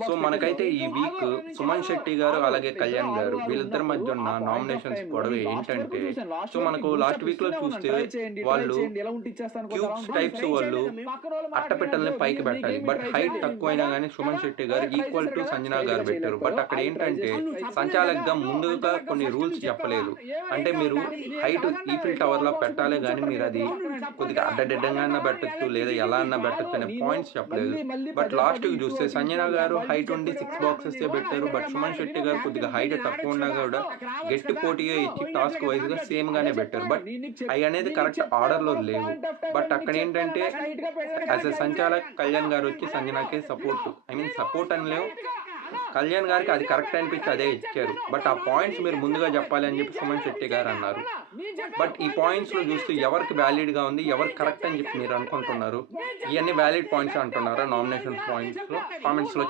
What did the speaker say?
So, మనకైతే ఈ week Suman Shetty గారు, అలాగే కళ్యాణ్ గారు వీళ్ళిద్దరి మధ్య ఉన్న నామినేషన్స్ గొడవ ఏంటంటే, సో, మనకు లాస్ట్ వీక్‌లో చూస్తే వాళ్ళు క్యూబ్స్ టైప్స్ వాళ్ళు అట్టపెట్టెలని పైకి పెట్టాలి. బట్ హైట్ తక్కువైనా గాని సుమన్ శెట్టి గారు ఈక్వల్ టు సంజన గారు పెట్టారు. బట్ అక్కడ ఏంటంటే సంచాలకుగా ముందుగా కొన్ని రూల్స్ చెప్పలేదు. అంటే మీరు హైట్ ఈఫిల్ టవర్‌లా పెట్టాలే గాని మీరది కొద్దిగా అడ్డదిడ్డంగా అన్నా పెట్టొచ్చు, లేదా ఎలా అన్నా పెట్టొచ్చు అనే పాయింట్స్ చెప్పలేదు. బట్ లాస్ట్‌కి చూస్తే సంజన గారు హైట్ ఉండి 6 బాక్సెసే పెట్టారు. బట్ సుమన్ శెట్టి గారు కొద్దిగా హైట్ తక్కువ ఉన్నా కూడా గట్టి పోటీగా ఇచ్చి టాస్క్ వైస్‌గా సేమ్ గానే పెట్టారు. బట్ అయనేది కరెక్ట్ ఆర్డర్‌లో లేవు. బట్ అక్కడేంటంటే యాస్ ఎ సంచాలక్ కళ్యాణ్ గారు వచ్చి సంజనకి సపోర్ట్ సపోర్ట్ అని లేవు. కళ్యాణ్ గారికి అది కరెక్ట్ అనిపించి అదే ఇచ్చారు. బట్ ఆ పాయింట్స్ మీరు ముందుగా చెప్పాలి అని చెప్పి సుమన్ శెట్టి గారు అన్నారు. బట్ ఈ పాయింట్స్‌లో చూస్తే ఎవరికి వాలిడ్‌గా ఉంది, ఎవరు కరెక్ట్ అని చెప్పి మీరు అనుకుంటున్నారు? ఇయన్నీ వాలిడ్ పాయింట్స్ అంటున్నారా నామినేషన్ పాయింట్స్‌లో? కామెంట్స్‌లో